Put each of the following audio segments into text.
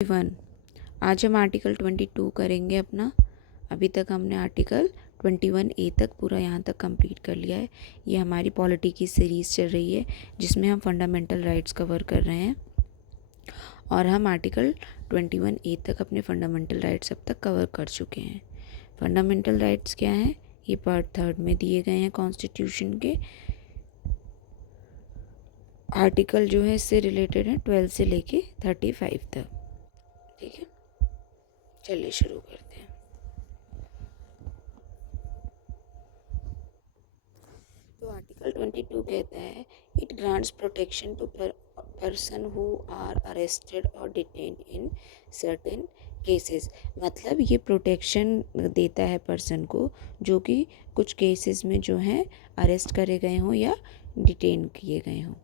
One. आज हम article 22 करेंगे अपना। अभी तक हमने आर्टिकल 21A तक पूरा यहाँ तक कंप्लीट कर लिया है। ये हमारी पॉलिटी की सीरीज़ चल रही है जिसमें हम फंडामेंटल राइट्स कवर कर रहे हैं और हम आर्टिकल 21A तक अपने फंडामेंटल राइट्स अब तक कवर कर चुके हैं। फंडामेंटल राइट्स क्या हैं? ये पार्ट 3 में दिए गए हैं कॉन्स्टिट्यूशन के। आर्टिकल जो है इससे रिलेटेड है 12 से लेके 35 तक। ठीक है, चलिए शुरू करते हैं। तो आर्टिकल 22 कहता है, it grants protection to person who are arrested और डिटेन्ड इन सर्टेन केसेस। मतलब ये प्रोटेक्शन देता है पर्सन को जो कि कुछ केसेस में जो है अरेस्ट करे गए हों या डिटेन किए गए हों।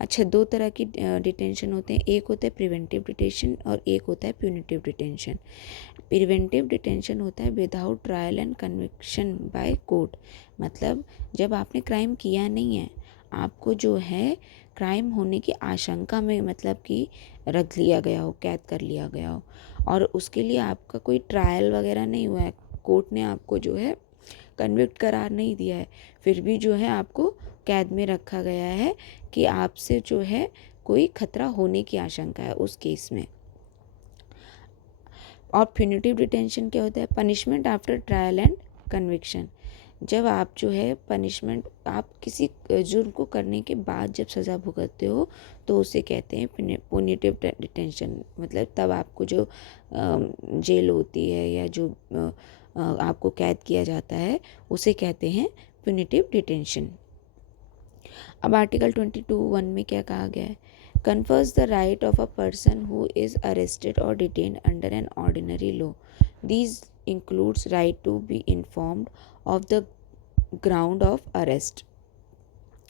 अच्छा, दो तरह की डिटेंशन होते हैं। एक होता है प्रिवेंटिव डिटेंशन और एक होता है प्यूनिटिव डिटेंशन। प्रिवेंटिव डिटेंशन होता है without trial and conviction by court. मतलब जब आपने क्राइम किया नहीं है, आपको जो है क्राइम होने की आशंका में मतलब कि रख लिया गया हो, कैद कर लिया गया हो और उसके लिए आपका कोई ट्रायल वगैरह नहीं हुआ है, कोर्ट ने आपको जो है कन्विक्ट करार नहीं दिया है, फिर भी जो है आपको कैद में रखा गया है कि आपसे जो है कोई खतरा होने की आशंका है उस केस में। और प्यूनिटिव डिटेंशन क्या होता है? Punishment after trial and conviction. जब आप जो है पनिशमेंट, आप किसी जुर्म को करने के बाद जब सज़ा भुगतते हो तो उसे कहते हैं प्यूनिटिव डिटेंशन। मतलब तब आपको जो जेल होती है या जो आपको कैद किया जाता है उसे कहते हैं प्यूनिटिव डिटेंशन। अब आर्टिकल 22(1) में क्या कहा गया है? confers the right of a person who is arrested or detained under an ordinary law. These includes right to be informed of the ground of arrest.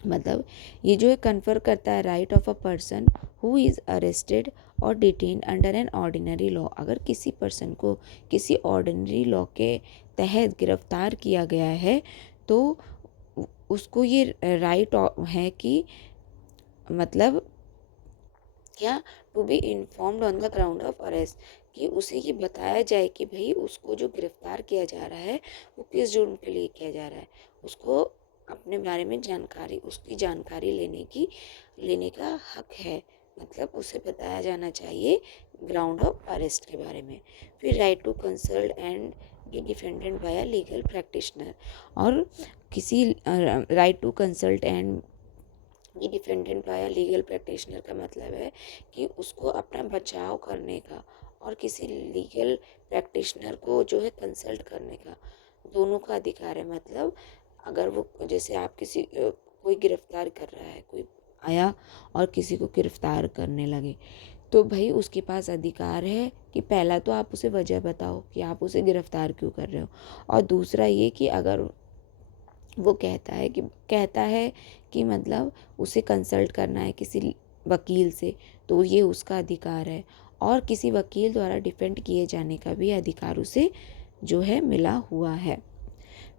मतलब ये जो है कन्फर करता है right of a person who is arrested और detain under an ordinary law. अगर किसी person को किसी ऑर्डिनरी लॉ के तहत गिरफ्तार किया गया है तो उसको ये राइट है कि मतलब क्या, to be informed on the ground of arrest, कि उसे ये बताया जाए कि भाई उसको जो गिरफ्तार किया जा रहा है वो किस जुर्म के लिए किया जा रहा है। उसको अपने बारे में जानकारी, उसकी जानकारी लेने का हक है। मतलब उसे बताया जाना चाहिए ग्राउंड ऑफ अरेस्ट के बारे में। फिर right to consult and be defended by a legal practitioner. और किसी राइट टू कंसल्ट एंड ये defended by a legal practitioner का मतलब है कि उसको अपना बचाव करने का और किसी लीगल प्रैक्टिशनर को जो है कंसल्ट करने का दोनों का अधिकार है। मतलब अगर वो, जैसे आप किसी कोई गिरफ्तार कर रहा है, कोई आया और किसी को गिरफ्तार करने लगे तो भाई उसके पास अधिकार है कि पहला तो आप उसे वजह बताओ कि आप उसे गिरफ्तार क्यों कर रहे हो, और दूसरा ये कि अगर वो कहता है कि मतलब उसे कंसल्ट करना है किसी वकील से, तो ये उसका अधिकार है। और किसी वकील द्वारा डिफेंड किए जाने का भी अधिकार उसे जो है मिला हुआ है।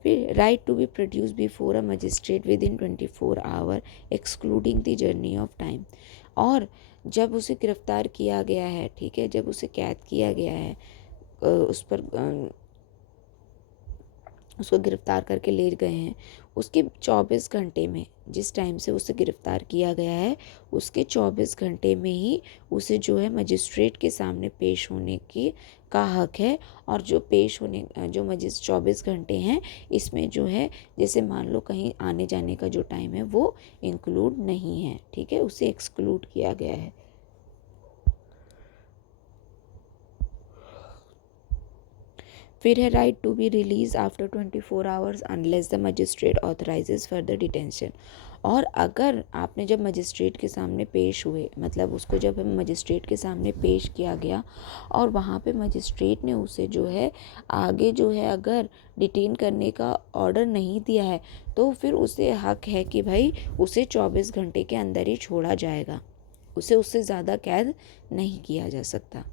फिर right to be produce before a magistrate within 24 hour excluding the journey of time. और जब उसे गिरफ्तार किया गया है, ठीक है, जब उसे कैद किया गया है, उस पर उसको गिरफ्तार करके ले गए हैं, उसके 24 घंटे में, जिस टाइम से उसे गिरफ्तार किया गया है उसके 24 घंटे में ही उसे जो है मजिस्ट्रेट के सामने पेश होने की का हक है। और जो पेश होने जो 24 घंटे हैं इसमें जो है, जैसे मान लो कहीं आने जाने का जो टाइम है वो इंक्लूड नहीं है, ठीक है, उसे एक्सक्लूड किया गया है। फिर है right to be release after 24 hours unless the magistrate authorises further detention. और अगर आपने जब मजिस्ट्रेट के सामने पेश हुए, मतलब उसको जब मजिस्ट्रेट के सामने पेश किया गया और वहाँ पे मजिस्ट्रेट ने उसे जो है आगे जो है अगर डिटेन करने का ऑर्डर नहीं दिया है तो फिर उसे हक है कि भाई उसे 24 घंटे के अंदर ही छोड़ा जाएगा, उसे उससे ज़्यादा कैद नहीं किया जा सकता।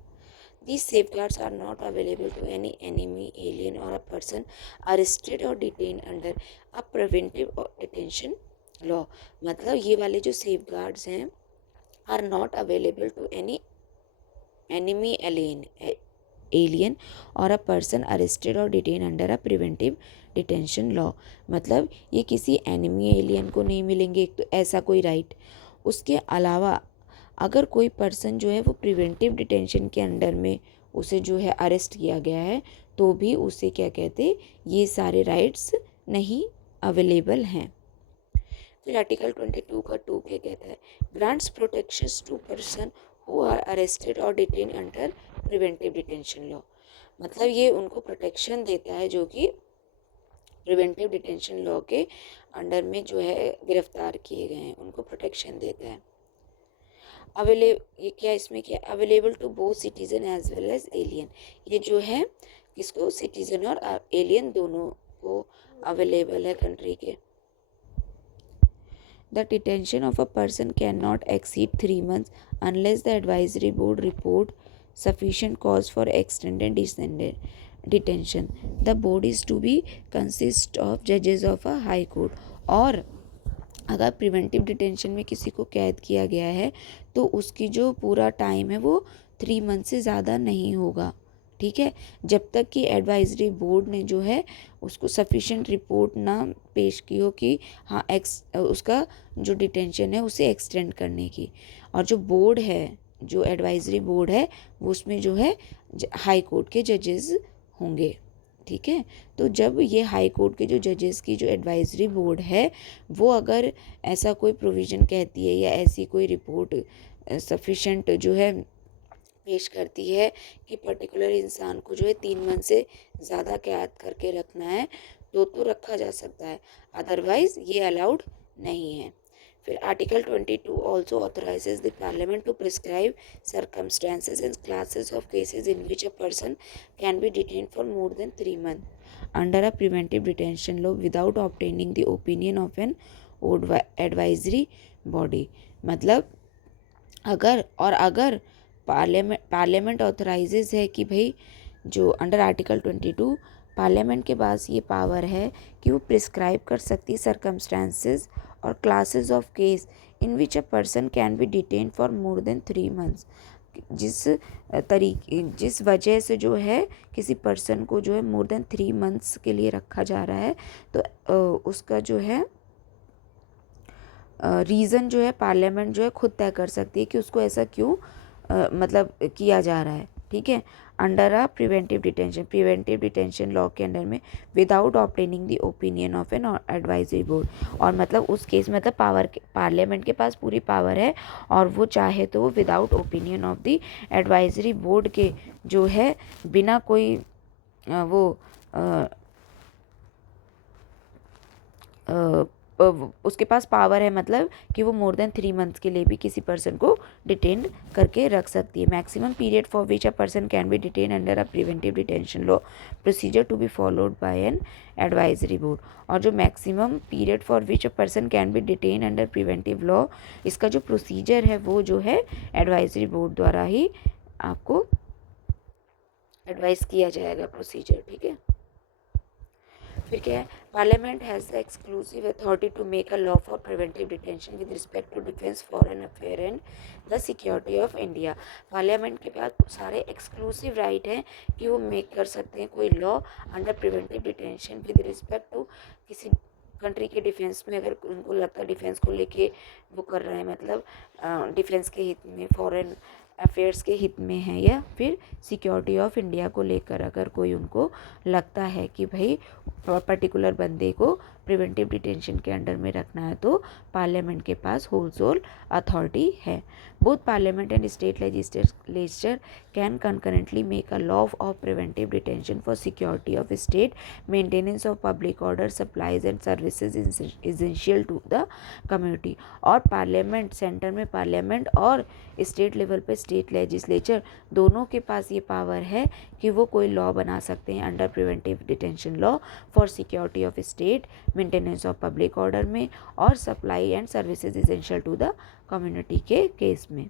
These safeguards are not available to any enemy, alien or a person arrested or detained under a preventive or detention law. मतलब ये वाले जो safeguards हैं are not available to any enemy alien or a person arrested or detained under a preventive detention law। मतलब ये किसी enemy alien को नहीं मिलेंगे एक तो ऐसा कोई राइट। उसके अलावा अगर कोई पर्सन जो है वो प्रिवेंटिव डिटेंशन के अंडर में उसे जो है अरेस्ट किया गया है तो भी उसे क्या कहते, ये सारे राइट्स नहीं अवेलेबल हैं। फिर आर्टिकल 22 का 2 क्या कहता है, grants protections to person who are arrested और detain under preventive detention law. मतलब ये उनको प्रोटेक्शन देता है जो कि प्रिवेंटिव डिटेंशन लॉ के अंडर में जो है गिरफ्तार किए गए हैं, उनको प्रोटेक्शन देता है। ये क्या इसमें क्या available to both citizen as well as alien, ये जो है किसको, सिटीजन और एलियन दोनों को अवेलेबल है कंट्री के। The detention of a person cannot exceed 3 months unless the advisory board report sufficient cause for extended detention. The board is to be consist of judges of a high court। और अगर preventive detention में किसी को कैद किया गया है तो उसकी जो पूरा टाइम है वो 3 मंथ से ज़्यादा नहीं होगा, ठीक है, जब तक कि एडवाइजरी बोर्ड ने जो है उसको सफिशिएंट रिपोर्ट ना पेश की हो कि हाँ उसका जो डिटेंशन है उसे एक्सटेंड करने की। और जो बोर्ड है, जो एडवाइजरी बोर्ड है, वो उसमें जो है हाई कोर्ट के जजेस होंगे, ठीक है। तो जब ये हाई कोर्ट के जो जजेस की जो एडवाइजरी बोर्ड है वो अगर ऐसा कोई प्रोविज़न कहती है या ऐसी कोई रिपोर्ट सफिशिएंट जो है पेश करती है कि पर्टिकुलर इंसान को जो है 3 मंथ से ज़्यादा कैद करके रखना है तो रखा जा सकता है, अदरवाइज़ ये अलाउड नहीं है। फिर article 22 also authorises the parliament to prescribe circumstances and classes of cases in which a person can be detain for more than 3 month under a preventive detention law without obtaining the opinion of an advisory body. मतलब अगर parliament ऑथराइजेज है कि भाई जो under article 22 parliament के पास ये power है कि वो प्रिस्क्राइब कर सकती है सर्कमस्टांसेस और classes of case in which a person can be detain for more than 3 months. जिस वजह से जो है किसी पर्सन को जो है मोर देन 3 मंथ्स के लिए रखा जा रहा है तो उसका जो है रीज़न जो है पार्लियामेंट जो है खुद तय कर सकती है कि उसको ऐसा क्यों मतलब किया जा रहा है, ठीक है, under a preventive detention law के अंडर में without obtaining the opinion of an advisory board. और मतलब उस केस में मतलब पार्लियामेंट के पास पूरी पावर है और वो चाहे तो वो without opinion of the advisory board के जो है बिना कोई उसके पास पावर है मतलब कि वो मोर देन 3 मंथ्स के लिए भी किसी पर्सन को डिटेन करके रख सकती है। Maximum period for which a person can be detain under a preventive detention law procedure to be followed by an advisory board. और जो maximum period for which a person can be detain under preventive law, इसका जो procedure है वो जो है advisory board द्वारा ही आपको एडवाइस किया जाएगा प्रोसीजर, ठीक है। फिर क्या है, parliament has the exclusive authority to make a law for preventive detention with respect to defence, foreign affair and the security of India. Parliament के पास सारे एक्सक्लूसिव राइट हैं कि वो मेक कर सकते हैं कोई law under preventive detention with respect to किसी कंट्री के डिफेंस में, अगर उनको लगता है डिफेंस को लेके वो कर रहे हैं, मतलब डिफेंस के हित में, फॉरेन अफेयर्स के हित में है, या फिर सिक्योरिटी ऑफ इंडिया को लेकर अगर कोई उनको लगता है कि भाई पर्टिकुलर बंदे को प्रिवेंटिव डिटेंशन के अंडर में रखना है तो पार्लियामेंट के पास होल अथॉरिटी है। Both parliament and state legislature can concurrently make a law of preventive detention for security of state, maintenance of public order, supplies and services essential to the community. और parliament, centre में parliament और state level पे state legislature दोनों के पास ये power है कि वो कोई लॉ बना सकते हैं under preventive detention law for security of state, maintenance of public order में, और supply and services essential to the community के केस में।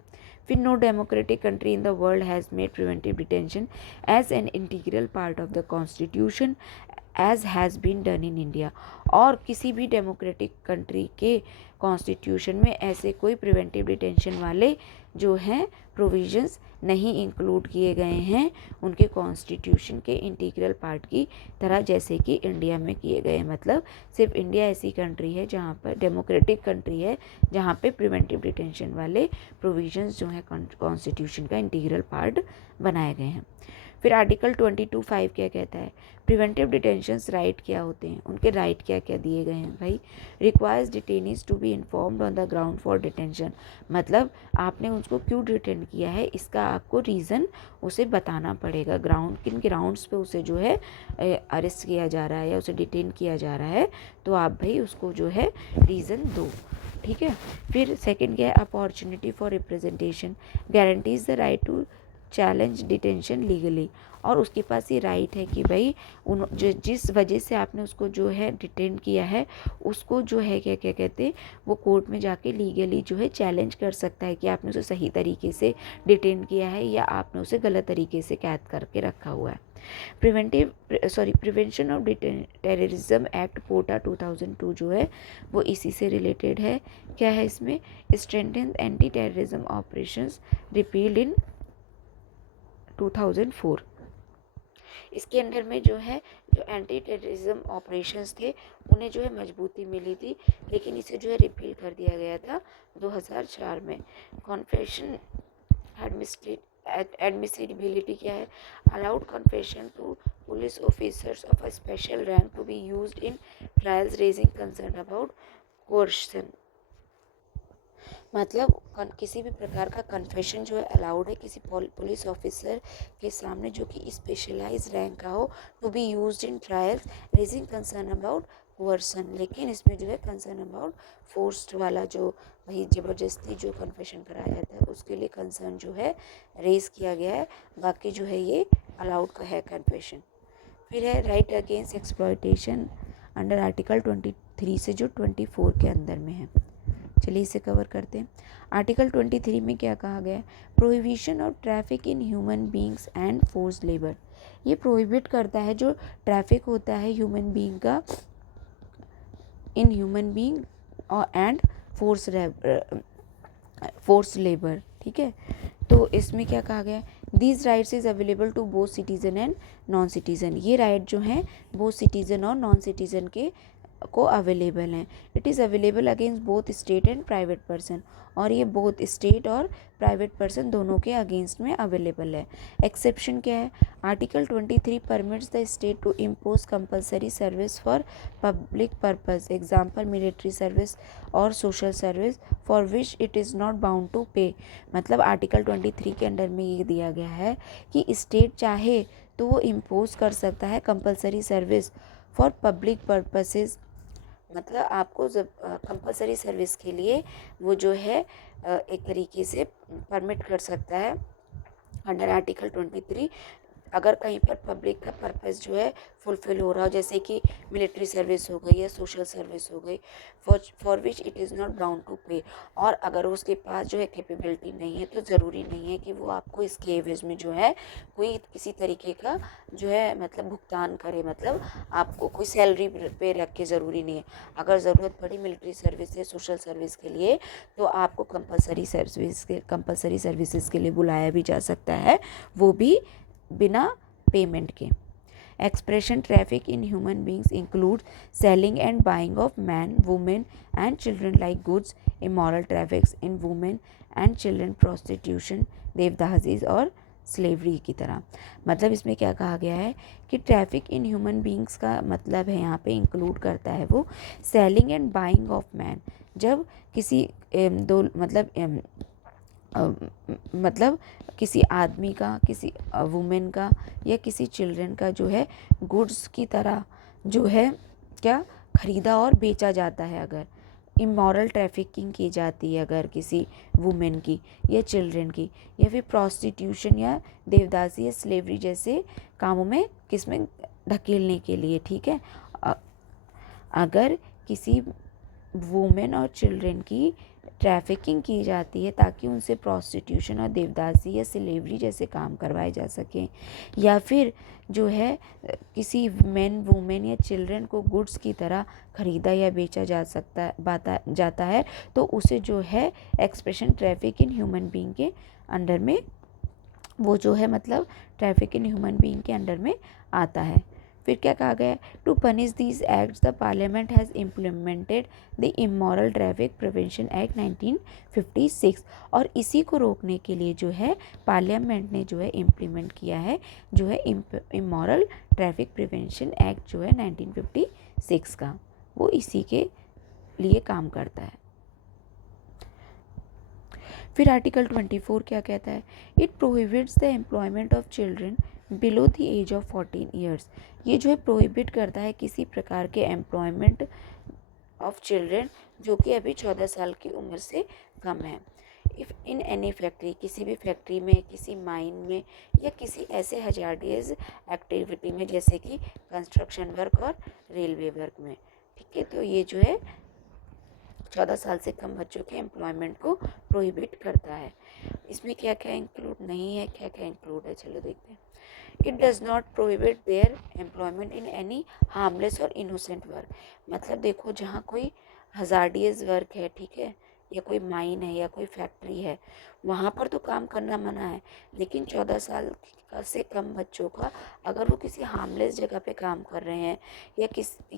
फिर no democratic country in the world has made preventive detention as an integral part of the constitution as has been done in India. और किसी भी democratic country के constitution में ऐसे कोई प्रिवेंटिव डिटेंशन वाले जो हैं प्रोविजंस नहीं इंक्लूड किए गए हैं उनके कॉन्स्टिट्यूशन के इंटीग्रल पार्ट की तरह, जैसे कि इंडिया में किए गए। मतलब सिर्फ इंडिया ऐसी कंट्री है जहाँ पर, डेमोक्रेटिक कंट्री है जहाँ पे प्रिवेंटिव डिटेंशन वाले प्रोविजंस जो हैं कॉन्स्टिट्यूशन का इंटीग्रल पार्ट बनाए गए हैं। फिर आर्टिकल 22(5) क्या कहता है, प्रिवेंटिव डिटेंशंस राइट क्या होते हैं, उनके राइट क्या क्या दिए गए हैं भाई। Requires detainees to be informed on the ground for detention, मतलब आपने उसको क्यों डिटेन किया है इसका आपको रीज़न उसे बताना पड़ेगा, ग्राउंड किन ग्राउंड्स पे उसे जो है अरेस्ट किया जा रहा है या उसे डिटेन किया जा रहा है, तो आप भाई उसको जो है रीज़न दो, ठीक है। फिर सेकंड क्या है, opportunity for representation guarantees the right to challenge detention legally, और उसके पास ये राइट है कि भाई जिस वजह से आपने उसको जो है डिटेन किया है उसको जो है क्या क्या कहते हैं वो कोर्ट में जाके लीगली जो है चैलेंज कर सकता है कि आपने उसे सही तरीके से डिटेन किया है या आपने उसे गलत तरीके से कैद करके रखा हुआ है। प्रिवेंशन ऑफ टेररिज्म एक्ट पोटा 2002 जो है वो इसी से रिलेटेड है। क्या है इसमें, strengthen anti terrorism operations repealed in 2004। इसके अंडर में जो है जो एंटी टेररिज्म ऑपरेशंस थे उन्हें जो है मजबूती मिली थी, लेकिन इसे जो है रिपील कर दिया गया था 2004 में। कॉन्फेशन एडमिसिबिलिटी क्या है, allowed confession to police officers of a special rank to be used in trials raising concern about coercion, मतलब किसी भी प्रकार का कन्फेशन जो है अलाउड है किसी पुलिस ऑफिसर के सामने जो कि स्पेशलाइज रैंक का हो, to be used in trials raising concern about coercion, लेकिन इसमें जो है कंसर्न अबाउट फोर्स्ड वाला जो भाई ज़बरदस्ती जो कन्फेशन कराया जाता है उसके लिए कंसर्न जो है रेज किया गया है, बाकी जो है ये अलाउड का है कन्फेशन। फिर है right against exploitation under article 23 से जो 24 के अंदर में है। चलिए इसे कवर करते हैं। आर्टिकल 23 में क्या कहा गया है, prohibition of traffic in human beings and force labour, ये प्रोहिबिट करता है जो ट्रैफिक होता है ह्यूमन बींग का, इन ह्यूमन बींग और एंड फोर्स लेबर, ठीक है। तो इसमें क्या कहा गया है, these rights is available to both citizen and non citizen, ये राइट जो हैं बोथ सिटीज़न और नॉन सिटीज़न के को अवेलेबल हैं। It is available against both state and private person, और ये बोथ स्टेट और प्राइवेट पर्सन दोनों के अगेंस्ट में अवेलेबल है। एक्सेप्शन क्या है, article 23 permits the state to impose compulsory service for public purpose, example military service और social service for which it is not bound to pay, मतलब article 23 के अंडर में ये दिया गया है कि स्टेट चाहे तो वो इम्पोज कर सकता है compulsory service for public purposes, मतलब आपको जब कंपलसरी सर्विस के लिए वो जो है एक तरीके से परमिट कर सकता है अंडर आर्टिकल 23, अगर कहीं पर पब्लिक का पर्पस जो है फुलफिल हो रहा हो, जैसे कि मिलिट्री सर्विस हो गई या सोशल सर्विस हो गई, for which it is not bound to pay, और अगर उसके पास जो है कैपेबिलिटी नहीं है तो ज़रूरी नहीं है कि वो आपको इसके एवज में जो है कोई किसी तरीके का जो है मतलब भुगतान करे, मतलब आपको कोई सैलरी पे रख के ज़रूरी नहीं है। अगर ज़रूरत पड़ी मिलिट्री सर्विस या सोशल सर्विस के लिए तो आपको कंपलसरी सर्विसेज के लिए बुलाया भी जा सकता है, वो भी बिना पेमेंट के। Expression traffic in human beings include selling and buying of man women and children like goods, immoral traffics in women and children, prostitution, devadasis और स्लेवरी की तरह। मतलब इसमें क्या कहा गया है कि ट्रैफिक इन ह्यूमन बींग्स का मतलब है यहाँ पे इंक्लूड करता है वो selling and buying of man, जब किसी दो मतलब किसी आदमी का, किसी वुमेन का या किसी चिल्ड्रन का जो है गुड्स की तरह जो है क्या खरीदा और बेचा जाता है, अगर इमोरल ट्रैफिकिंग की जाती है अगर किसी वुमेन की या चिल्ड्रन की, या फिर प्रोस्टिट्यूशन या देवदासी या स्लेवरी जैसे कामों में किसमें ढकेलने के लिए, ठीक है। अगर किसी वुमेन और चिल्ड्रन की ट्रैफिकिंग की जाती है ताकि उनसे प्रोस्टिट्यूशन और देवदासी या स्लेवरी जैसे काम करवाए जा सकें, या फिर जो है किसी मेन वुमेन या चिल्ड्रन को गुड्स की तरह खरीदा या बेचा जाता है, तो उसे जो है expression traffic in human being के अंडर में, वो जो है मतलब ट्रैफिक इन ह्यूमन बीइंग के अंडर में आता है। फिर क्या कहा गया, to punish these acts the parliament has implemented the immoral traffic prevention act 1956, और इसी को रोकने के लिए जो है पार्लियामेंट ने जो है इम्प्लीमेंट किया है जो है इमोरल ट्रैफिक प्रिवेंशन एक्ट जो है 1956 का, वो इसी के लिए काम करता है। फिर आर्टिकल 24 क्या कहता है, it prohibits the employment of children below the age of 14 years. ये जो है प्रोहिबिट करता है किसी प्रकार के एम्प्लॉयमेंट ऑफ चिल्ड्रन जो कि अभी 14 साल की उम्र से कम है। इफ़ इन एनी फैक्ट्री, किसी भी फैक्ट्री में, किसी माइन में, या किसी ऐसे हजार्डियस एक्टिविटी में जैसे कि कंस्ट्रक्शन वर्क और रेलवे वर्क में, ठीक है। तो ये जो है 14 साल से कम बच्चों के एम्प्लॉयमेंट को प्रोहिबिट करता है। इसमें क्या क्या इंक्लूड नहीं है, क्या क्या इंक्लूड है, चलो देखते हैं। It does not prohibit there employment in any harmless और इनोसेंट वर्क। मतलब देखो, जहाँ कोई हजार्डियस वर्क है, ठीक है, या कोई माइन है या कोई फैक्ट्री है, वहाँ पर तो काम करना मना है, लेकिन 14 साल से कम बच्चों का अगर वो किसी हार्मलेस जगह पे काम कर रहे हैं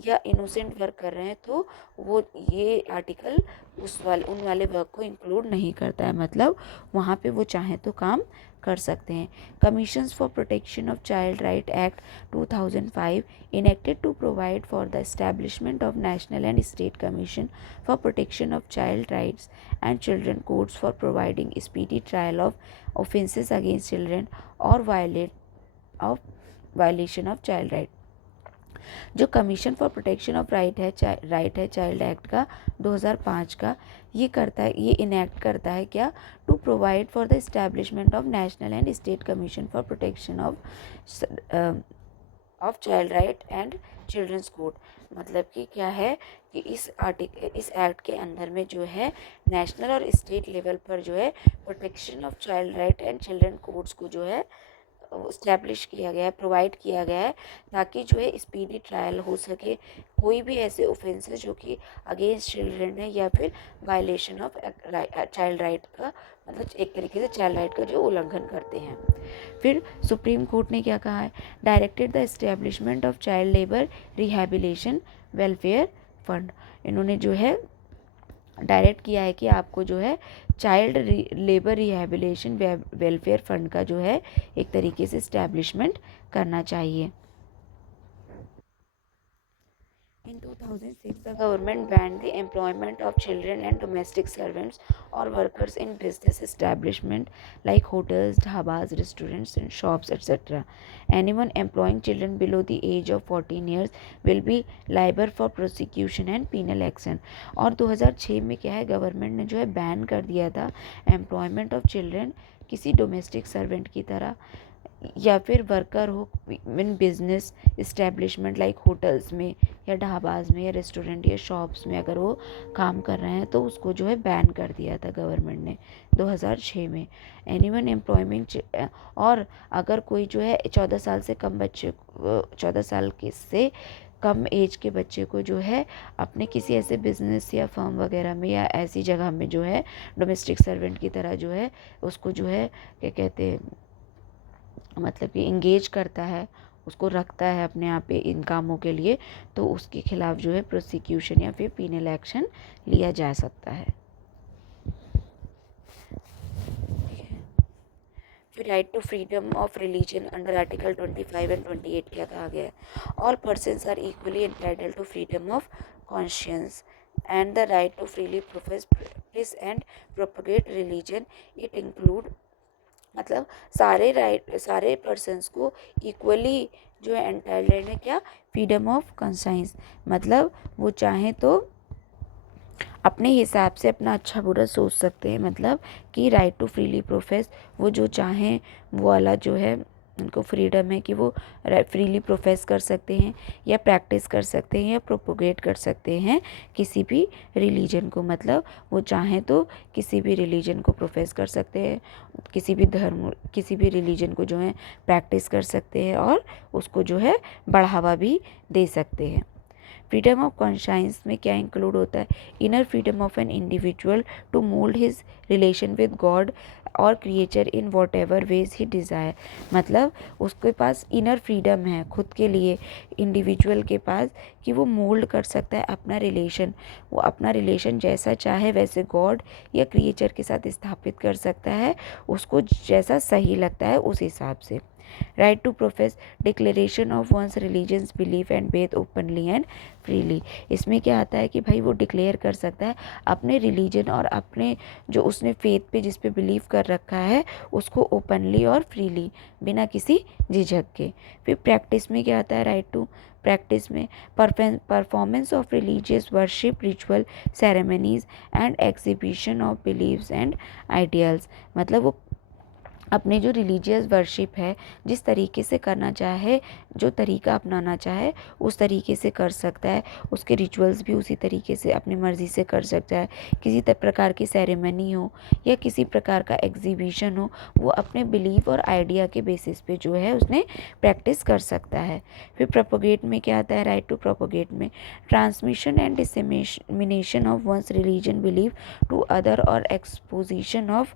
या इनोसेंट वर्क कर रहे हैं, तो वो ये आर्टिकल उन वाले वर्क को इंक्लूड नहीं करता है। मतलब वहाँ पे वो चाहें तो काम कर सकते हैं। Commissions for protection of child right act 2005 enacted to provide for the establishment of national and state commission for protection of child rights and children courts for providing speedy trial of offences against children or violation of child right। जो commission for protection of right है child act का 2005 का, ये enact करता है क्या, to provide for the establishment of national and state commission for protection of child right and children's court. मतलब कि क्या है कि इस एक्ट के अंदर में जो है नेशनल और स्टेट लेवल पर जो है protection of child right and children courts को जो है इस्टेब्लिश किया गया है, प्रोवाइड किया गया है, ताकि जो है स्पीडी ट्रायल हो सके कोई भी ऐसे ऑफेंसेस जो कि अगेंस्ट चिल्ड्रन है या फिर वायलेशन ऑफ चाइल्ड राइट का, मतलब एक तरीके से चाइल्ड राइट का जो उल्लंघन करते हैं। फिर सुप्रीम कोर्ट ने क्या कहा है, directed the establishment of child labour rehabilitation welfare fund. इन्होंने जो है डायरेक्ट किया है कि आपको जो है child labour rehabilitation welfare fund का जो है एक तरीके से इस्टेब्लिशमेंट करना चाहिए। In 2006, the government banned the employment of children and domestic servants or workers in business establishment like hotels, dhabas, restaurants and shops, etc. Anyone employing children below the age of 14 years will be liable for prosecution and penal action। और 2006 में क्या है, government ने जो है ban कर दिया था एम्प्लॉयमेंट ऑफ चिल्ड्रन किसी डोमेस्टिक सर्वेंट की तरह या फिर वर्कर हो in business establishment like hotels में या ढाबाज में या रेस्टोरेंट या शॉप्स में अगर वो काम कर रहे हैं, तो उसको जो है बैन कर दिया था गवर्नमेंट ने 2006 में। एनीवन एम्प्लॉयमेंट, और अगर कोई जो है 14 साल से कम बच्चे 14 साल के से कम एज के बच्चे को जो है अपने किसी ऐसे बिजनेस या फर्म वगैरह में या ऐसी जगह में जो है डोमेस्टिक सर्वेंट की तरह जो है उसको जो है क्या कहते हैं, मतलब कि इंगेज करता है, उसको रखता है अपने आप पे इन कामों के लिए, तो उसके खिलाफ जो है प्रोसिक्यूशन या फिर पीनल एक्शन लिया जा सकता है। फिर right to freedom of religion under article 25 and 28 क्या कहा गया है, all persons are equally entitled to freedom of conscience and the right to freely profess and propagate religion. It include, मतलब सारे पर्सन्स को इक्वली जो है एंटाइटल्ड है क्या, फ्रीडम ऑफ कॉन्साइंस। मतलब वो चाहें तो अपने हिसाब से अपना अच्छा बुरा सोच सकते हैं, मतलब कि राइट टू फ्रीली प्रोफेस, वो जो चाहें वो वाला जो है उनको फ्रीडम है कि वो फ्रीली प्रोफेस कर सकते हैं या प्रैक्टिस कर सकते हैं या प्रोपोगेट कर सकते हैं किसी भी रिलीजन को। मतलब वो चाहें तो किसी भी रिलीजन को प्रोफेस कर सकते हैं, किसी भी धर्म, किसी भी रिलीजन को जो है प्रैक्टिस कर सकते हैं और उसको जो है बढ़ावा भी दे सकते हैं। फ्रीडम ऑफ कॉन्शाइंस में क्या इंक्लूड होता है? Inner freedom of an individual to mould his relation with God और creature in whatever ways he desire. मतलब उसके पास इनर फ्रीडम है खुद के लिए, इंडिविजुअल के पास, कि वो मोल्ड कर सकता है अपना रिलेशन, वो अपना रिलेशन जैसा चाहे वैसे गॉड या क्रिएचर के साथ स्थापित कर सकता है, उसको जैसा सही लगता है उस हिसाब से। Right to profess declaration of one's religions belief and faith openly and freely. इसमें क्या आता है कि भाई वो डिक्लेयर कर सकता है अपने रिलीजन और अपने जो उसने फेथ पे जिस पे बिलीव कर रखा है उसको ओपनली और फ्रीली, बिना किसी झिझक के। फिर प्रैक्टिस में क्या आता है? राइट टू प्रैक्टिस में performance of religious worship ritual ceremonies and exhibition of believes and ideals. मतलब वो अपने जो रिलीजियस वर्शिप है जिस तरीके से करना चाहे, जो तरीका अपनाना चाहे उस तरीके से कर सकता है, उसके रिचुअल्स भी उसी तरीके से अपनी मर्ज़ी से कर सकता है। किसी प्रकार की सेरेमनी हो या किसी प्रकार का एग्जीबिशन हो, वो अपने बिलीफ और आइडिया के बेसिस पे जो है उसने प्रैक्टिस कर सकता है। फिर प्रोपोगेट में क्या आता है? राइट टू प्रोपोगेट में transmission and dissemination of one's religion belief to other और exposition of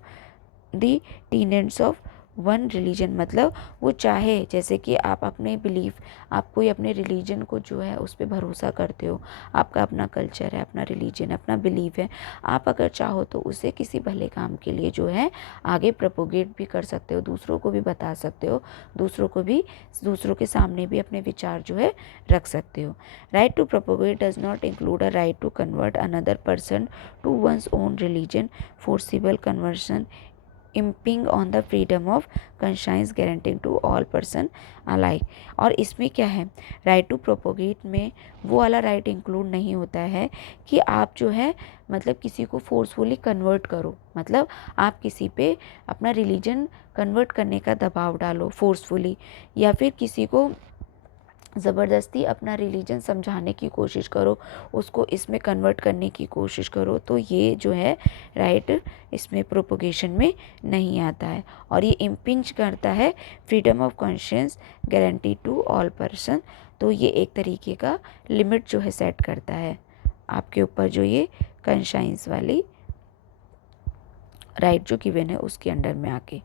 the tenets of one religion. मतलब वो चाहे, जैसे कि आप अपने बिलीफ, आप कोई अपने रिलीजन को जो है उस पर भरोसा करते हो, आपका अपना कल्चर है, अपना रिलीजन, अपना बिलीफ है, आप अगर चाहो तो उसे किसी भले काम के लिए जो है आगे प्रोपोगेट भी कर सकते हो, दूसरों को भी बता सकते हो, दूसरों के सामने भी अपने विचार जो है रख सकते हो। Right to propagate does not include a right to convert another person to one's own religion. Forcible conversion imping on the freedom of conscience guaranteeing to all person alike। और इसमें क्या है? राइट टू प्रोपोगेट में वो वाला right include नहीं होता है कि आप जो है मतलब किसी को फोर्सफुली कन्वर्ट करो, मतलब आप किसी पे अपना रिलीजन कन्वर्ट करने का दबाव डालो फोर्सफुली, या फिर किसी को ज़बरदस्ती अपना रिलीजन समझाने की कोशिश करो, उसको इसमें कन्वर्ट करने की कोशिश करो, तो ये जो है राइट इसमें प्रोपोगेशन में नहीं आता है। और ये इम्पिंज करता है freedom of conscience guarantee to all person. तो ये एक तरीके का लिमिट जो है सेट करता है आपके ऊपर, जो ये कॉन्शियंस वाली राइट जो गिवन है उसके अंडर में आके।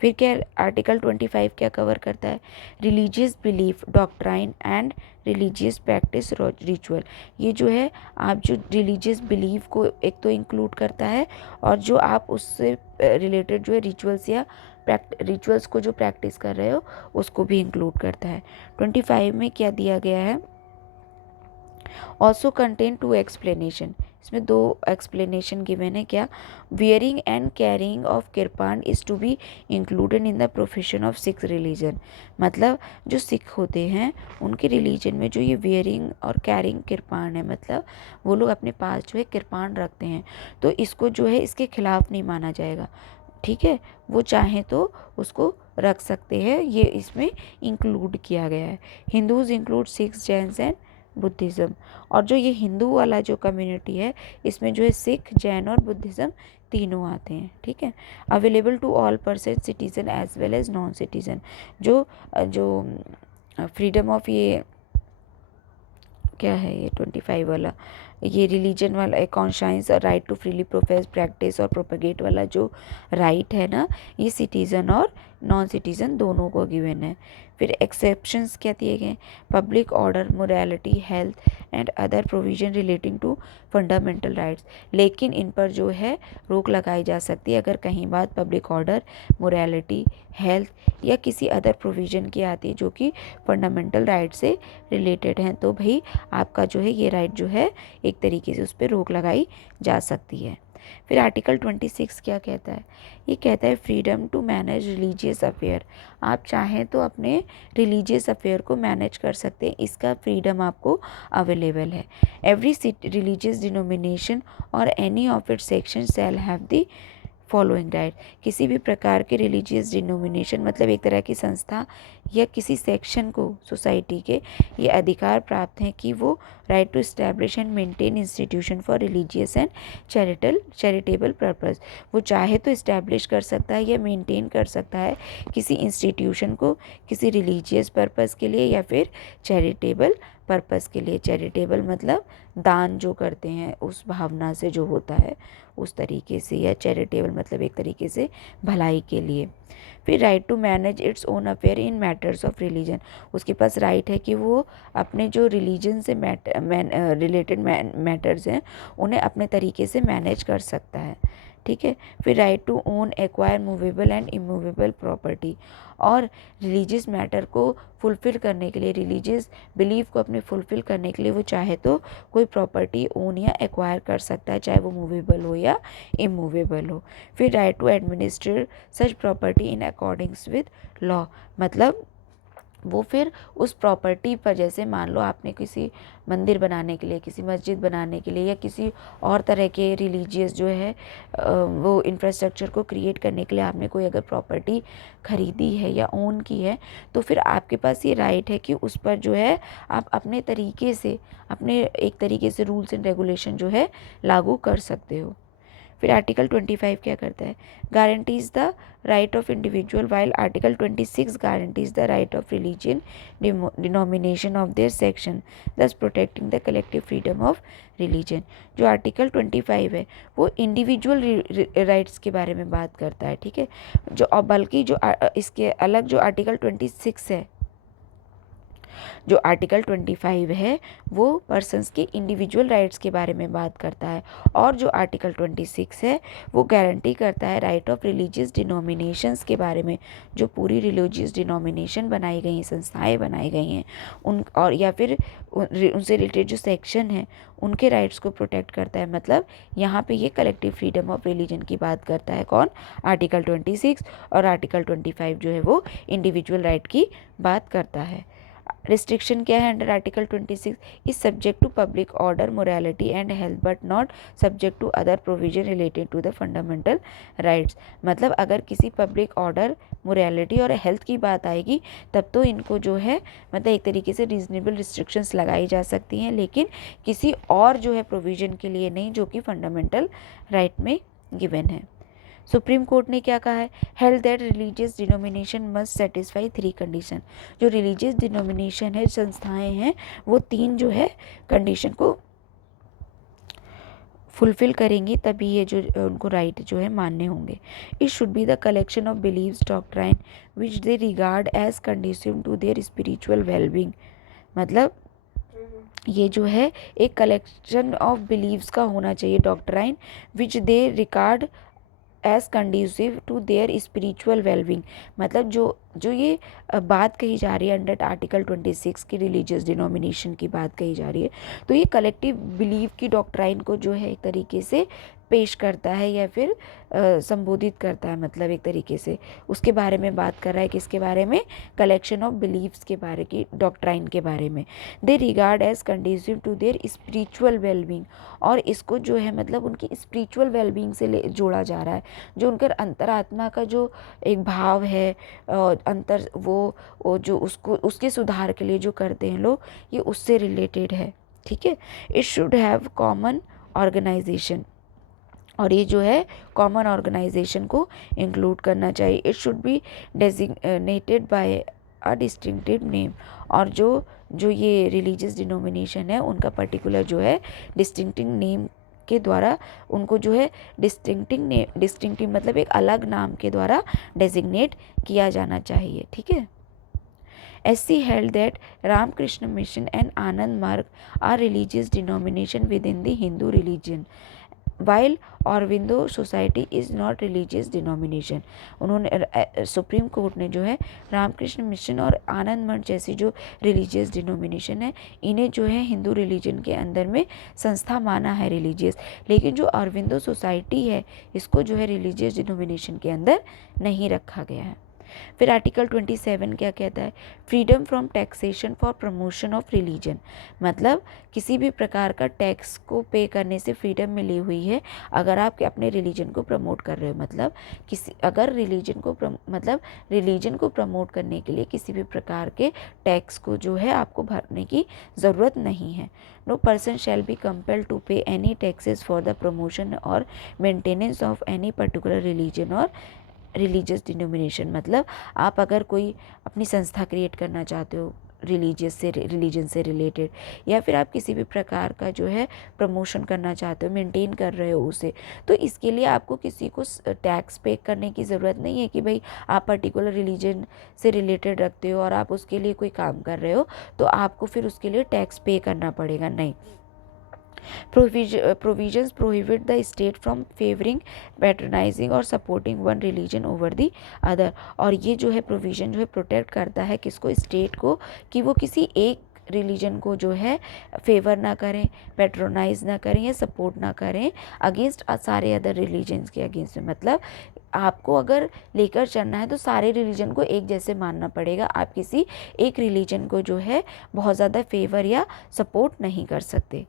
फिर क्या आर्टिकल 25 क्या कवर करता है? Religious belief doctrine and religious practice ritual. ये जो है आप जो रिलीजियस बिलीफ को एक तो इंक्लूड करता है, और जो आप उससे रिलेटेड जो है रिचुअल्स या रिचुअल्स को जो प्रैक्टिस कर रहे हो उसको भी इंक्लूड करता है। 25 में क्या दिया गया है? Also contain 2 explanation. इसमें 2 एक्सप्लेनेशन गिवन है। क्या? Wearing and carrying of kirpan is to be included in the profession of Sikh religion. मतलब जो सिख होते हैं उनके रिलीजन में जो ये वियरिंग और कैरिंग किरपान है, मतलब वो लोग अपने पास जो है किरपान रखते हैं, तो इसको जो है इसके खिलाफ नहीं माना जाएगा। ठीक है, वो चाहें तो उसको रख सकते हैं, ये इसमें इंक्लूड किया गया है। Hindus include Sikhs, Jains and Buddhism. और जो ये हिंदू वाला जो कम्युनिटी है इसमें जो है सिख, जैन और बुद्धिज़्म तीनों आते हैं। ठीक है, available to all person citizen as well as non citizen. जो जो फ्रीडम ऑफ ये क्या है, ये 25 वाला, ये रिलीजन वाला कॉन्शियंस और right to freely profess practice और प्रोपेगेट वाला जो राइट है ना, ये सिटीज़न और नॉन सिटीज़न दोनों को गिवन है। फिर एक्सेप्शंस क्या दिए गए? Public order, morality, health and other provision relating to fundamental rights. लेकिन इन पर जो है रोक लगाई जा सकती है अगर कहीं बात पब्लिक ऑर्डर, मोरालिटी, हेल्थ या किसी अदर प्रोविज़न की आती है जो कि फंडामेंटल राइट से रिलेटेड हैं, तो भाई आपका जो है ये राइट जो है एक तरीके से उस पर रोक लगाई जा सकती है। फिर आर्टिकल 26 क्या कहता है? ये कहता है freedom to manage religious affair. आप चाहें तो अपने रिलीजियस अफेयर को मैनेज कर सकते हैं, इसका फ्रीडम आपको अवेलेबल है। एवरी रिलीजियस डिनोमिनेशन और any of its section shall have the following right. किसी भी प्रकार के रिलीजियस डिनोमिनेशन मतलब एक तरह की संस्था या किसी सेक्शन को सोसाइटी के ये अधिकार प्राप्त हैं कि वो right to establish and maintain institution for religious and charitable purpose. वो चाहे तो इस्टेब्लिश कर सकता है या मेंटेन कर सकता है किसी इंस्टीट्यूशन को किसी रिलीजियस पर्पस के लिए या फिर चैरिटेबल पर्पस के लिए। चैरिटेबल मतलब दान जो करते हैं उस भावना से जो होता है उस तरीके से, या चैरिटेबल मतलब एक तरीके से भलाई के लिए। फिर right to manage its own affair in matters of religion. उसके पास राइट है कि वो अपने जो रिलीजन से रिलेटेड मैटर्स हैं उन्हें अपने तरीके से मैनेज कर सकता है, ठीक है। फिर right to own acquire movable and immovable property. और रिलीजियस मैटर को फुलफ़िल करने के लिए, रिलीजियस बिलीफ को अपने फुलफ़िल करने के लिए वो चाहे तो कोई प्रॉपर्टी ओन या एक्वायर कर सकता है, चाहे वो मूवेबल हो या इमूवेबल हो। फिर right to administer such property in accordance with law. मतलब वो फिर उस प्रॉपर्टी पर, जैसे मान लो आपने किसी मंदिर बनाने के लिए, किसी मस्जिद बनाने के लिए या किसी और तरह के रिलीजियस जो है वो इंफ्रास्ट्रक्चर को क्रिएट करने के लिए आपने कोई अगर प्रॉपर्टी खरीदी है या ओन की है, तो फिर आपके पास ये राइट है कि उस पर जो है आप अपने तरीके से, अपने एक तरीके से रूल्स एंड रेगुलेशन जो है लागू कर सकते हो। फिर आर्टिकल 25 क्या करता है, guarantees the right of individual, while article 26 guarantees the right of religious denomination of their section, thus protecting the collective freedom of religion. जो आर्टिकल 25 है वो इंडिविजुअल राइट्स के बारे में बात करता है, ठीक है। जो और बल्कि जो इसके अलग जो आर्टिकल 26 है, जो आर्टिकल 25 है वो पर्सन्स के इंडिविजुअल राइट्स के बारे में बात करता है, और जो आर्टिकल 26 है वो गारंटी करता है राइट ऑफ रिलीजियस डिनोमिनेशंस के बारे में। जो पूरी रिलीजियस डिनोमिनेशन बनाई गई हैं, संस्थाएं बनाई गई हैं उन, और या फिर उनसे रिलेटेड जो सेक्शन है उनके राइट्स को प्रोटेक्ट करता है। मतलब यहाँ पे ये कलेक्टिव फ्रीडम ऑफ रिलीजन की बात करता है कौन, आर्टिकल 26, और आर्टिकल 25 जो है वो इंडिविजुअल राइट की बात करता है। रिस्ट्रिक्शन क्या है under article 26, is subject to public order, morality and health, but not subject to other provision related to the fundamental rights. मतलब अगर किसी पब्लिक ऑर्डर, मोरालिटी और हेल्थ की बात आएगी तब तो इनको जो है मतलब एक तरीके से रीजनेबल रिस्ट्रिक्शंस लगाई जा सकती हैं, लेकिन किसी और जो है प्रोविजन के लिए नहीं जो कि फंडामेंटल राइट में गिवन है। सुप्रीम कोर्ट ने क्या कहा है, held that religious denomination must satisfy 3 condition. जो रिलीजियस डिनोमिनेशन है, संस्थाएं हैं, वो 3 जो है कंडीशन को फुलफिल करेंगी तभी ये जो उनको राइट जो है मान्य होंगे। It should be the collection of believes doctrine which they regard as conducive to their spiritual wellbeing. मतलब ये जो है एक कलेक्शन ऑफ बिलीव्स का होना चाहिए, doctrine which they regard as conducive to their spiritual wellbeing. मतलब जो ये बात कही जा रही है अंडर आर्टिकल 26 की रिलीजियस डिनोमिनेशन की बात कही जा रही है, तो ये कलेक्टिव बिलीव की डॉक्ट्राइन को जो है एक तरीके से पेश करता है या फिर संबोधित करता है। मतलब एक तरीके से उसके बारे में बात कर रहा है, किसके बारे में, कलेक्शन ऑफ बिलीव्स के बारे की डॉक्ट्राइन के बारे में। They regard as conducive to their spiritual wellbeing, और इसको जो है मतलब उनकी स्पिरिचुअल वेलबींग से जोड़ा जा रहा है। जो उनका अंतरात्मा का जो एक भाव है अंतर, वो जो उसको उसके सुधार के लिए जो करते हैं लोग, ये उससे रिलेटेड है, ठीक है। It should have common organisation, और ये जो है कॉमन ऑर्गेनाइजेशन को इंक्लूड करना चाहिए। It should B designated by a distinctive name, और जो ये रिलीजियस डिनोमिनेशन है उनका पर्टिकुलर जो है डिस्टिंक्टिव नेम के द्वारा उनको जो है डिस्टिंक्टिव मतलब एक अलग नाम के द्वारा डेजिग्नेट किया जाना चाहिए, ठीक है। SC held that Ramakrishna Mission and Anand Marg are religious denomination within the Hindu religion, while Aurobindo Society is not religious denomination। उन्होंने सुप्रीम कोर्ट ने जो है रामकृष्ण मिशन और आनंद मठ जैसी जो रिलीजियस डिनोमिनेशन है इन्हें जो है हिंदू रिलीजन के अंदर में संस्था माना है रिलीजियस, लेकिन जो अरविंदो सोसाइटी है इसको जो है रिलीजियस डिनोमिनेशन के अंदर नहीं रखा गया है। फिर आर्टिकल 27 क्या कहता है, freedom from taxation for promotion of religion, मतलब किसी भी प्रकार का टैक्स को पे करने से फ्रीडम मिली हुई है अगर आप अपने रिलीजन को प्रमोट कर रहे हो। मतलब अगर रिलीजन को प्रमोट करने के लिए किसी भी प्रकार के टैक्स को जो है आपको भरने की ज़रूरत नहीं है। No person shall be compel to pay any taxes for the promotion और maintenance of any particular religion और रिलीजियस डिनोमिनेशन, मतलब आप अगर कोई अपनी संस्था क्रिएट करना चाहते हो रिलीजन से रिलेटेड, या फिर आप किसी भी प्रकार का जो है प्रमोशन करना चाहते हो, मेंटेन कर रहे हो उसे, तो इसके लिए आपको किसी को टैक्स पे करने की ज़रूरत नहीं है कि भाई आप पर्टिकुलर रिलीजन से रिलेटेड रखते हो और आप उसके लिए कोई काम कर रहे हो तो आपको फिर उसके लिए टैक्स पे करना पड़ेगा, नहीं। Provisions prohibit the state from favoring, patronizing और supporting one religion over the other। और ये जो है प्रोविज़न जो है प्रोटेक्ट करता है किसको, स्टेट को, कि वो किसी एक रिलीजन को जो है फेवर ना करें, पेट्रोनाइज ना करें या सपोर्ट ना करें अगेंस्ट सारे अदर रिलीजन्स के अगेंस्ट में। मतलब आपको अगर लेकर चलना है तो सारे रिलीजन को एक जैसे मानना पड़ेगा, आप किसी एक रिलीजन को जो है बहुत ज़्यादा फेवर या सपोर्ट नहीं कर सकते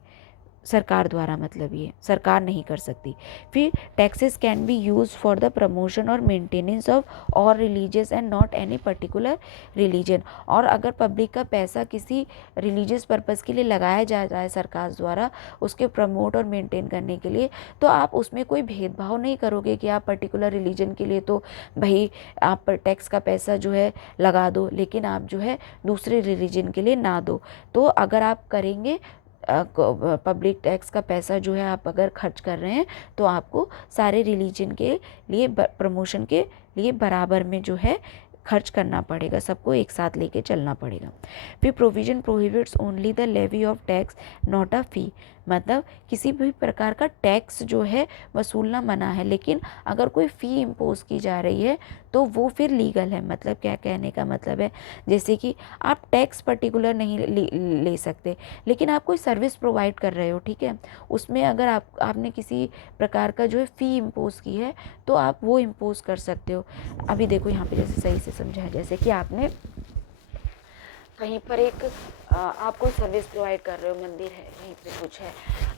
सरकार द्वारा, मतलब ये सरकार नहीं कर सकती। फिर taxes can be use for the promotion और मेंटेनेंस ऑफ और religious and not any particular religion. और अगर पब्लिक का पैसा किसी रिलीजियस पर्पज़ के लिए लगाया जा रहा है सरकार द्वारा उसके प्रमोट और मेंटेन करने के लिए, तो आप उसमें कोई भेदभाव नहीं करोगे कि आप पर्टिकुलर रिलीजन के लिए तो भाई आप टैक्स का पैसा जो है लगा दो, लेकिन आप जो है दूसरे रिलीजन के लिए ना दो। तो अगर आप करेंगे पब्लिक टैक्स का पैसा जो है आप अगर खर्च कर रहे हैं तो आपको सारे रिलीजन के लिए प्रमोशन के लिए बराबर में जो है खर्च करना पड़ेगा, सबको एक साथ लेके चलना पड़ेगा। फिर provision prohibits only the levy of tax not a fee, मतलब किसी भी प्रकार का टैक्स जो है वसूलना मना है, लेकिन अगर कोई फ़ी इम्पोज की जा रही है तो वो फिर लीगल है। मतलब क्या कहने का मतलब है, जैसे कि आप टैक्स पर्टिकुलर नहीं ले सकते, लेकिन आप कोई सर्विस प्रोवाइड कर रहे हो, ठीक है, उसमें अगर आपने किसी प्रकार का जो है फ़ी इम्पोज की है तो आप वो इम्पोज कर सकते हो। अभी देखो यहाँ पे जैसे सही से समझा है, जैसे कि आपने कहीं पर एक आप कोई सर्विस प्रोवाइड कर रहे हो, मंदिर है कहीं पे कुछ है,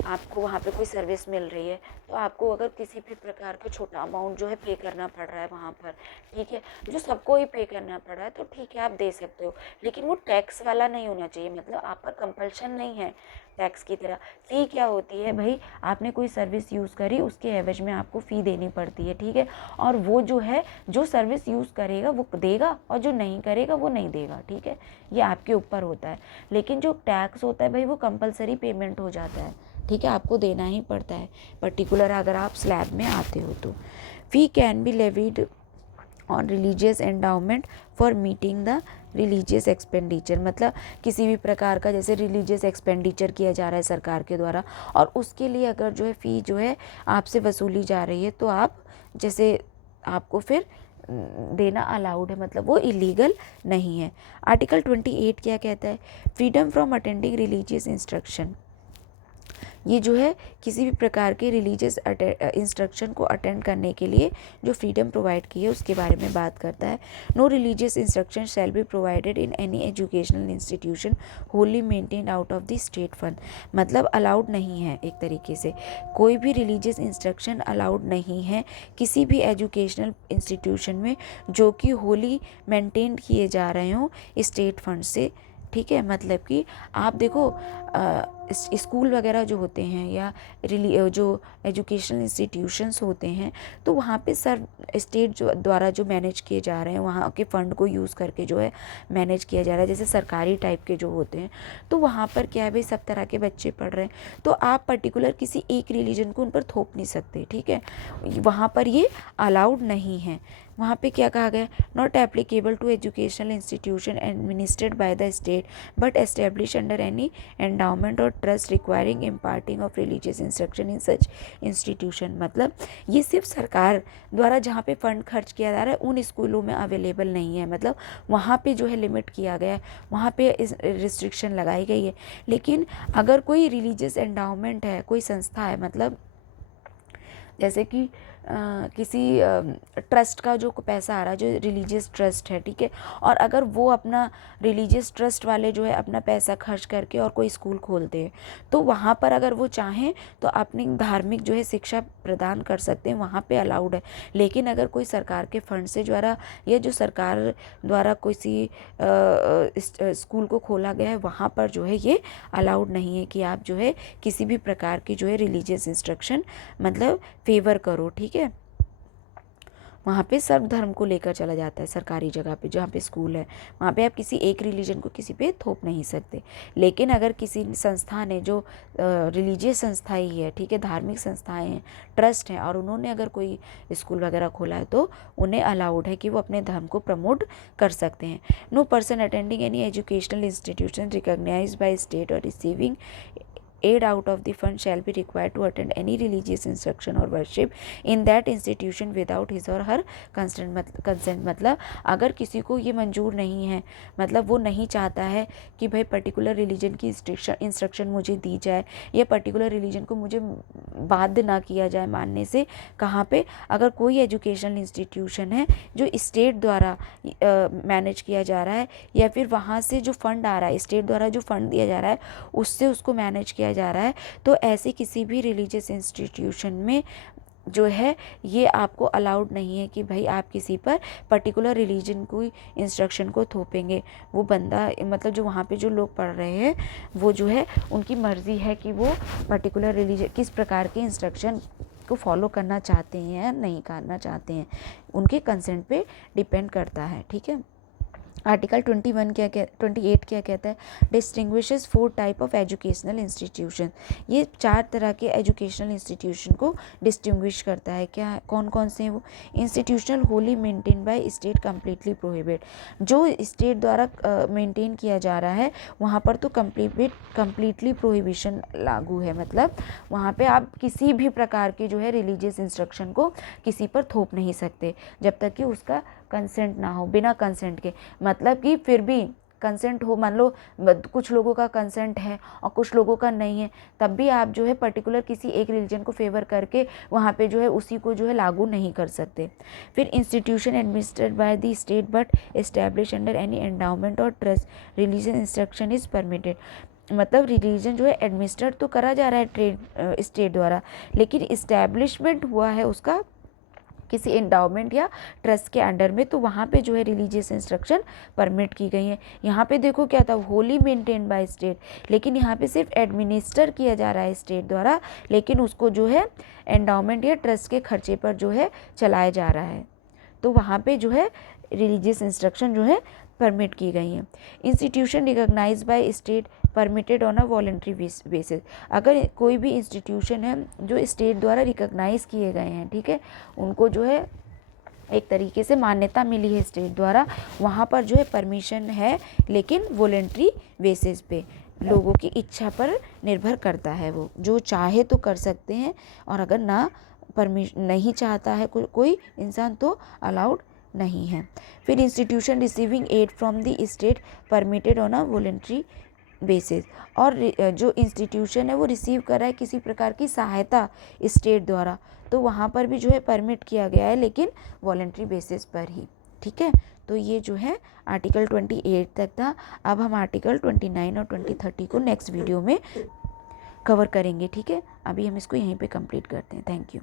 आपको वहाँ पे कोई सर्विस मिल रही है, तो आपको अगर किसी भी प्रकार का छोटा अमाउंट जो है पे करना पड़ रहा है वहाँ पर, ठीक है, जो सबको ही पे करना पड़ रहा है तो ठीक है आप दे सकते हो, लेकिन वो टैक्स वाला नहीं होना चाहिए। मतलब आप पर कंपल्शन नहीं है टैक्स की तरह। फ़ी क्या होती है भाई, आपने कोई सर्विस यूज़ करी उसके एवज में आपको फ़ी देनी पड़ती है, ठीक है, और वो जो है जो सर्विस यूज़ करेगा वो देगा और जो नहीं करेगा वो नहीं देगा, ठीक है, ये आपके ऊपर होता है। लेकिन जो टैक्स होता है भाई वो कंपलसरी पेमेंट हो जाता है, ठीक है, आपको देना ही पड़ता है पर्टिकुलर अगर आप स्लैब में आते हो तो। Fee can be levied on religious endowment for meeting the religious expenditure, मतलब किसी भी प्रकार का जैसे रिलीजियस एक्सपेंडिचर किया जा रहा है सरकार के द्वारा और उसके लिए अगर जो है फ़ी जो है आपसे वसूली जा रही है तो आप जैसे आपको फिर देना अलाउड है, मतलब वो इलीगल नहीं है। आर्टिकल 28 क्या कहता है, freedom from attending religious instruction, ये जो है किसी भी प्रकार के रिलीजियस इंस्ट्रक्शन को अटेंड करने के लिए जो फ्रीडम प्रोवाइड की है उसके बारे में बात करता है। No religious instruction shall be provided in any educational institution wholly maintained out of the state fund, मतलब अलाउड नहीं है, एक तरीके से कोई भी रिलीजियस इंस्ट्रक्शन अलाउड नहीं है किसी भी एजुकेशनल इंस्टीट्यूशन में जो कि होली मेंटेन किए जा रहे हों स्टेट फंड से, ठीक है। मतलब कि आप देखो स्कूल वगैरह जो होते हैं या जो एजुकेशनल इंस्टीट्यूशंस होते हैं तो वहाँ पे स्टेट जो द्वारा जो मैनेज किए जा रहे हैं वहाँ के फ़ंड को यूज़ करके जो है मैनेज किया जा रहा है, जैसे सरकारी टाइप के जो होते हैं, तो वहाँ पर क्या है भाई सब तरह के बच्चे पढ़ रहे हैं तो आप पर्टिकुलर किसी एक रिलीजन को उन पर थोप नहीं सकते, ठीक है, वहाँ पर ये अलाउड नहीं है। वहाँ पे क्या कहा गया, not applicable to educational institution administered by the state but establish under any endowment और trust requiring imparting of religious instruction in such institution, मतलब ये सिर्फ सरकार द्वारा जहाँ पे फंड खर्च किया जा रहा है उन स्कूलों में अवेलेबल नहीं है, मतलब वहाँ पे जो है लिमिट किया गया है, वहाँ पे रिस्ट्रिक्शन लगाई गई है। लेकिन अगर कोई रिलीजियस एंडाउमेंट है, कोई संस्था है, मतलब जैसे कि किसी ट्रस्ट का जो पैसा आ रहा है, जो रिलीजियस ट्रस्ट है, ठीक है, और अगर वो अपना रिलीजियस ट्रस्ट वाले जो है अपना पैसा खर्च करके और कोई स्कूल खोलते हैं, तो वहाँ पर अगर वो चाहें तो अपनी धार्मिक जो है शिक्षा प्रदान कर सकते हैं, वहाँ पे अलाउड है। लेकिन अगर कोई सरकार के फंड से द्वारा या जो सरकार द्वारा किसी स्कूल को खोला गया है, वहाँ पर जो है ये अलाउड नहीं है कि आप जो है किसी भी प्रकार की जो है रिलीजियस इंस्ट्रक्शन मतलब फेवर करो, ठीक है। वहाँ पे सर्व धर्म को लेकर चला जाता है सरकारी जगह पे, जहाँ पे स्कूल है वहाँ पे आप किसी एक रिलीजन को किसी पे थोप नहीं सकते। लेकिन अगर किसी संस्था ने जो रिलीजियस संस्था ही है, ठीक है, धार्मिक संस्थाएं हैं, ट्रस्ट हैं, और उन्होंने अगर कोई स्कूल वगैरह खोला है तो उन्हें अलाउड है कि वो अपने धर्म को प्रमोट कर सकते हैं। No person attending any educational institution recognised by state और receiving aid out of the fund shall be required to attend any religious instruction or worship in that institution without his or her consent। मतलब अगर किसी को ये मंजूर नहीं है, मतलब वो नहीं चाहता है कि भाई पर्टिकुलर रिलीजन की इंस्ट्रक्शन मुझे दी जाए या पर्टिकुलर रिलीजन को मुझे बाध्य ना किया जाए मानने से, कहाँ पे, अगर कोई एजुकेशनल इंस्टीट्यूशन है जो स्टेट द्वारा मैनेज किया जा रहा है या फिर वहाँ से जो फंड आ रहा है, स्टेट द्वारा जो फंड दिया जा रहा है उससे उसको मैनेज किया जा रहा है, तो ऐसे किसी भी रिलीजियस इंस्टीट्यूशन में जो है ये आपको अलाउड नहीं है कि भाई आप किसी पर पर्टिकुलर रिलीजन को इंस्ट्रक्शन को थोपेंगे। वो बंदा मतलब जो वहाँ पे जो लोग पढ़ रहे हैं वो जो है उनकी मर्ज़ी है कि वो पर्टिकुलर रिलीजन किस प्रकार के इंस्ट्रक्शन को फॉलो करना चाहते हैं या नहीं करना चाहते हैं, उनके कंसेंट पे डिपेंड करता है, ठीक है। आर्टिकल 28 क्या कहता है, distinguishes 4 type of educational institution. ये 4 तरह के एजुकेशनल इंस्टीट्यूशन को डिस्टिंग्विश करता है। क्या कौन कौन से हैं वो? Institutional Holi maintain by state completely prohibit, जो स्टेट द्वारा मेंटेन किया जा रहा है वहाँ पर तो कम्प्लीटली प्रोहिबिशन लागू है। मतलब वहाँ पे आप किसी भी प्रकार की जो है रिलीजियस इंस्ट्रक्शन को किसी पर थोप नहीं सकते जब तक कि उसका कंसेंट ना हो, बिना कंसेंट के। मतलब कि फिर भी कंसेंट हो, मान लो कुछ लोगों का कंसेंट है और कुछ लोगों का नहीं है, तब भी आप जो है पर्टिकुलर किसी एक रिलीजन को फेवर करके वहाँ पे जो है उसी को जो है लागू नहीं कर सकते। फिर institution administered by the state but establish under any endowment और trust religion instruction is permitted. मतलब रिलीजन जो है एडमिनिस्ट्रेट तो करा जा रहा है स्टेट द्वारा, लेकिन इस्टेब्लिशमेंट हुआ है उसका किसी एंडाउमेंट या ट्रस्ट के अंडर में, तो वहाँ पे जो है रिलीजियस इंस्ट्रक्शन परमिट की गई है। यहाँ पे देखो क्या था, होली मेंटेन बाय स्टेट, लेकिन यहाँ पे सिर्फ एडमिनिस्टर किया जा रहा है स्टेट द्वारा, लेकिन उसको जो है एंडाउमेंट या ट्रस्ट के खर्चे पर जो है चलाया जा रहा है, तो वहाँ पे जो है रिलीजियस इंस्ट्रक्शन जो है परमिट की गई हैं। Institution recognised by state permitted on a voluntary basis. अगर कोई भी इंस्टीट्यूशन है जो स्टेट द्वारा रिकॉग्नाइज किए गए हैं, ठीक है, उनको जो है एक तरीके से मान्यता मिली है स्टेट द्वारा, वहाँ पर जो है परमिशन है, लेकिन वॉलंटरी बेसिस पे लोगों की इच्छा पर निर्भर करता है। वो जो चाहे तो कर सकते हैं, और अगर ना परमिशन नहीं चाहता है कोई इंसान तो अलाउड नहीं है। फिर institution receiving aid from the state permitted on a voluntary basis, और जो इंस्टीट्यूशन है वो रिसीव कर रहा है किसी प्रकार की सहायता स्टेट द्वारा, तो वहाँ पर भी जो है परमिट किया गया है, लेकिन वॉलंटरी बेसिस पर ही, ठीक है। तो ये जो है आर्टिकल 28 तक था। अब हम आर्टिकल 29 और 30 को नेक्स्ट वीडियो में कवर करेंगे, ठीक है। अभी हम इसको यहीं पे कंप्लीट करते हैं। Thank you.